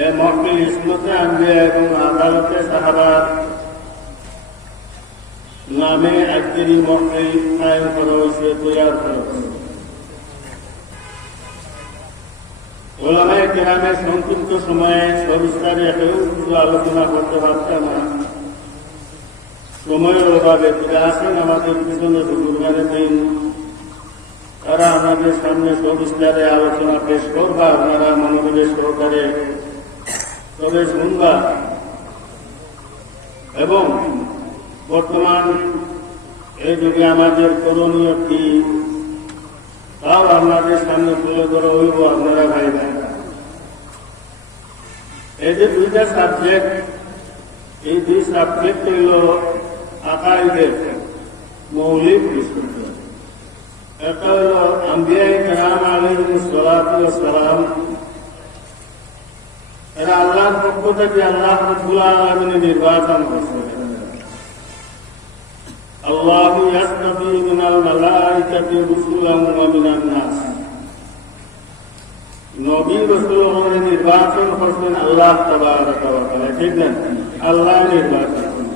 এ মহফিল ইসমতে আম্বিয়া এবং আদালতে সাহাবার নামে আজকের এই মহফিল কায়েম করা হয়েছে, তৈরি করা হয়েছে। ওলামায়ে কেরামের সংক্ষিপ্ত সময়ে সবিস্তারে একেও কিছু আলোচনা করতে পারতাম না, সময়ের অভাবে। ফিরে আসেন আমাদের পিছনে শুক্রবারের দিন, তারা আমাদের সামনে সবিস্তারে আলোচনা পেশ করবা, আপনারা মনোনিবেশ সহকারে তবে শুনবা এবং বর্তমান এই যুগে আমাদের করণীয় কি তাও আপনাদের সামনে তুলে ধরা হইব। আপনারা ভাই ভাই, এই যে দুইটা সাবজেক্ট, এই দুই সাবজেক্ট হইল আকাইদের মৌলিক বিষয়। একটা হইল আম্বিয়ায়ে কেরাম আলাইহিস সালাতু ওয়াস সালাম, এরা আল্লাহর পক্ষ থেকে আল্লাহ রাব্বুল আলামিন নির্বাচন করছেন। আল্লাহু ইয়াসতাফি মিনাল মালাইকাতি রুসুলান ওয়া মিনান নাস, নবী রাসূলগণ নির্বাচন করছেন আল্লাহ তাবারাকা ওয়া তাআলা। ঠিক না? আল্লাহ নির্বাচন করেন।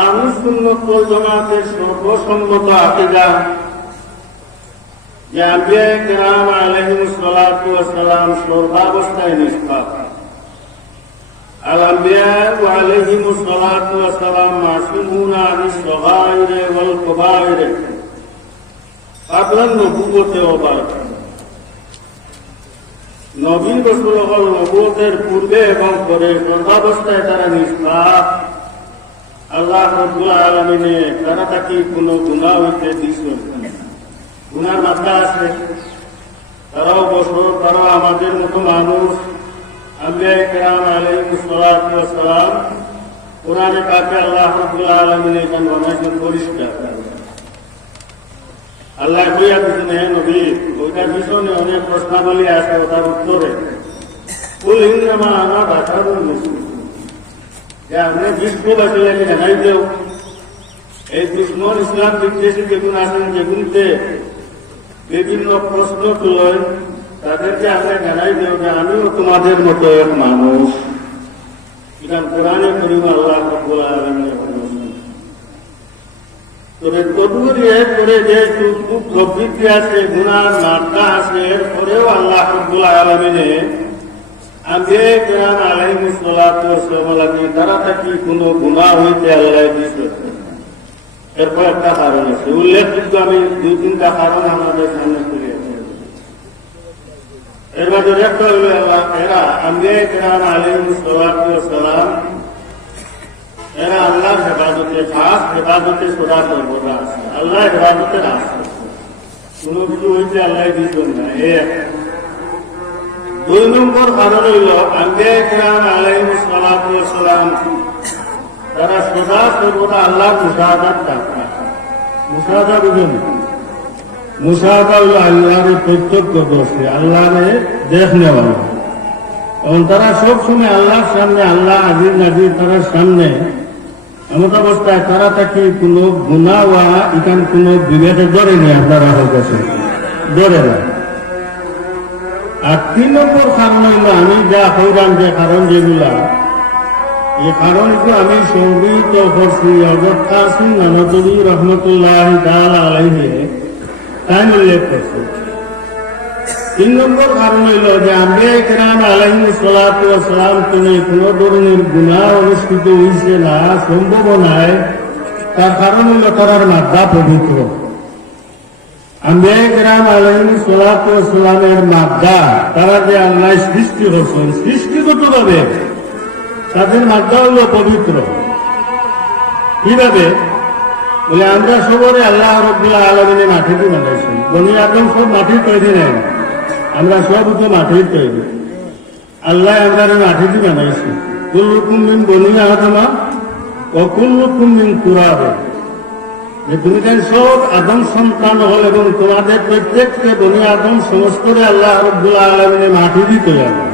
আহলে সুন্নাত ওয়াল জামাতের সর্বসম্মত আকীদা যে আম্বিয়ায়ে কেরাম আলাইহিস সালাতু ওয়াস সালাম সর্বাবস্থায় নিষ্পাপ। আল আম্বিয়া ওয়া আলাইহিমুস সালাতু ওয়াস সালাম মাসুমুনা আনিস সগাইর ওয়াল কবাইর কাবলান নবুওয়াতে ওয়া বারাকাত। নবী রাসূলগণ নবুওতের পূর্বে এবং পরে সর্বাবস্থায় তারা নিষ্পাপ। আল্লাহ রাব্বুল আলামিনে তারা তাকে কোনো গুনাহ হইতে দিছেন না। গুনার মাত্রা আছে, তারাও বছর, তারাও আমাদের মতো মানুষ। আম্বিয়ায়ে কেরাম আলাইহিস সালাতু ওয়াস সালাম কোরআনে পাকে আল্লাহ রাব্বুল আলামিন এখান বানাইছেন পরিষ্কার। আল্লাহ কইয়া দিয়েছেন, হে নবী, ওইটার পিছনে অনেক প্রশ্নাবলী আছে, ওটার উত্তরে কুল ইন্নামা আনা বাশারুন মিসলুকুম, যে আপনি বিশ্ববাসীকে জানাই দেও এই দুশ্মন ইসলাম বিদ্বেষী যেগুন আছেন, যেগুনতে বিভিন্ন প্রশ্ন তুলেন, তাদেরকে আপনি জানাই দেও যে আমিও তোমাদের মতো এক মানুষ। এটা কোরআনে কারীম আল্লাহ রাব্বুল আলামিন বলেছেন। তবে তদুর এরপরে যে টুকটুক প্রবৃত্তি আছে, গুনার মাত্রা আছে, এরপরেও আল্লাহ রাব্বুল আলামিনে আম্বিয়ায়ে কেরাম আলাইহিস সালাতু ওয়াস সালাম তারা থাকি কোনো গুনাহ হইতে আল্লাহ দিয়েছেন। এরপর একটা কারণ আছে, উল্লেখযোগ্য আমি দুই তিনটা কারণ আমাদের সামনে তুলে আছি। এর মধ্যে একটা হইল এরা আম্বিয়ায়ে কেরাম আলাইহিস সালাতু ওয়াস সালাম এরা আল্লাহর হেফাজতে, খাস হেফাজতে সদা সর্বদা আছে। আল্লাহ হেফাজতের আছে, কোনো কিছু হইতে আল্লাহ দিয়েছেন না। দুই নম্বর কারণ হইল আম্বিয়ায়ে কেরাম আলাইহিস সালাতু ওয়াস সালাম তারা সদা সর্বদা আল্লাহর মুশাহাদাত থাকে। মুশাহাদা বুঝুন, মুশাহাদা হইল আল্লাহর প্রত্যক্ষদর্শী, আল্লাহরে দেখ নেওয়া। এবং তারা সবসময় আল্লাহর সামনে, আল্লাহ আজিজ নাজির তার সামনে এমন অবস্থায় তারা তাকে কোনো গুনাহ ওয়া ইকান কোনো বিবেকে ধরে নেই, আপনারা হয়েছে ধরে না। আর তিন নম্বর কারণ হইল আমি যা কইলাম, যে কারণ যেগুলা, এই কারণকে আমি সংগৃহীত করছি হযরত কাসিম নানতুবি রহমতুল্লাহ তাআলা আলাইহি তাই উল্লেখ করছি। তিন নম্বর কারণ হইল যে আম্বিয়ায়ে কেরাম আলাইহিস সালাতু ওয়াস সালাম কোনো ধরনের গুনাহ অনুষ্ঠিত হইছে না, সম্ভব নাই। তার কারণ হইল তার মাদ্দা পবিত্র। আম্বিয়ায়ে কেরাম আলাইহিস সালাতু ওয়াস সালামের মাদ্দা তারা যে আল্লাহ সৃষ্টি করছেন, সৃষ্টিগতভাবে তাদের মাদ্দা হল পবিত্র। কিভাবে বলে, আমরা সবরে আল্লাহ রাব্বুল আলামিন মাটিতে বানাইছি। বনি আদম সব মাটির তৈরি নেই, আমরা সব তো মাটির তৈরি। আল্লাহ আমরা মাটিতে বানাইছি। কুল্লুকুম মিন বনি আদম ওয়া কুল্লুকুম মিন তুরাব, যে তুমি সব আদম সন্তান হল এবং তোমাদের প্রত্যেককে বনি আদম সমস্তরে আল্লাহ রাব্বুল আলামিন মাটি দিয়ে তৈরি।